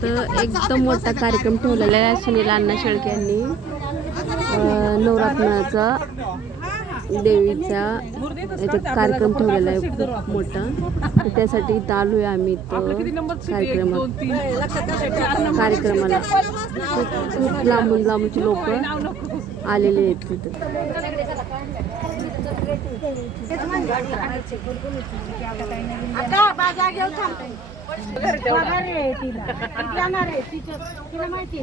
इथं एकदम मोठा कार्यक्रम ठेवलेला आहे सुनील अण्णा शेळके यांनी. नवरात्राचा देवीचा कार्यक्रम ठेवलेला आहे खूप मोठा. त्यासाठी इथं आलो आहे आम्ही इथं कार्यक्रमात कार्यक्रमाला. खूप खूप लांबून लांबूनचे लोक आलेले आहेत तिथं. तिला ती जाणार आहे तिच्या तिला माहिती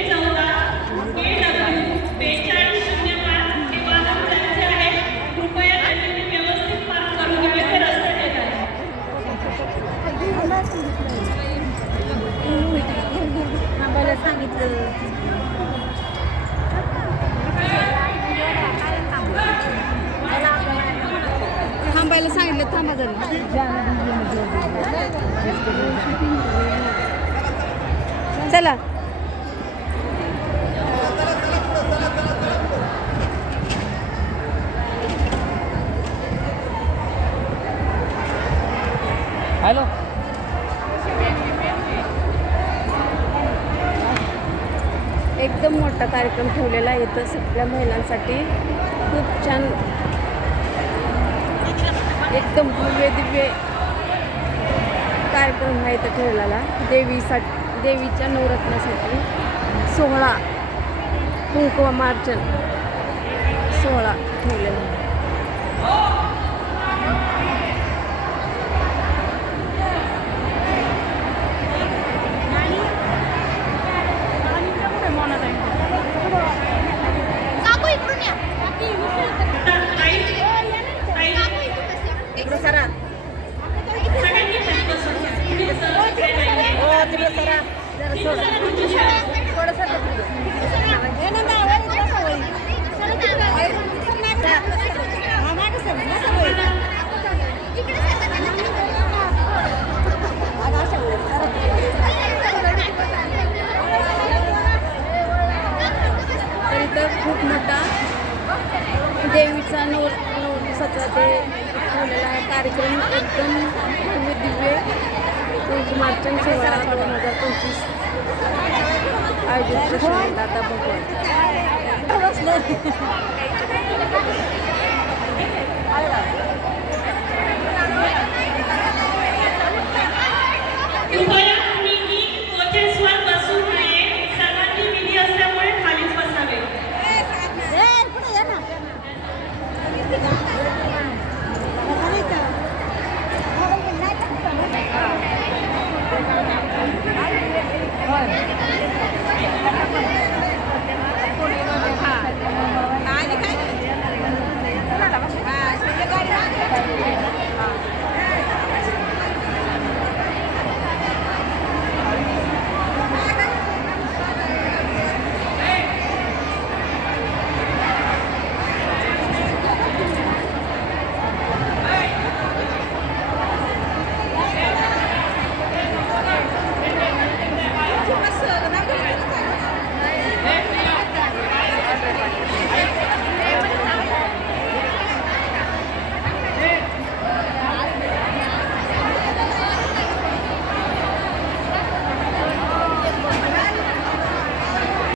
थांबायला सांगितलं थांबा सांगितलं चला. एकदम मोठा कार्यक्रम ठेवलेला आहे इथं सगळ्या महिलांसाठी. खूप छान. एकदम भव्य दिव्य कार्यक्रम हा इथं ठेवलेला. देवीसाठी देवीच्या नवरत्नासाठी सोहळा कुंकुमार्चन सोहळा ठेवलेला खूप मोठा देवीचा नऊ नऊ दिवसाचा ते ठेवलेला आहे कार्यक्रम. एकदम दिव्य. दिव्य कुंकुमार्चन सोहळा दोन हजार पंचवीस आयोजित कृष्ण दादा भगवान बसलं.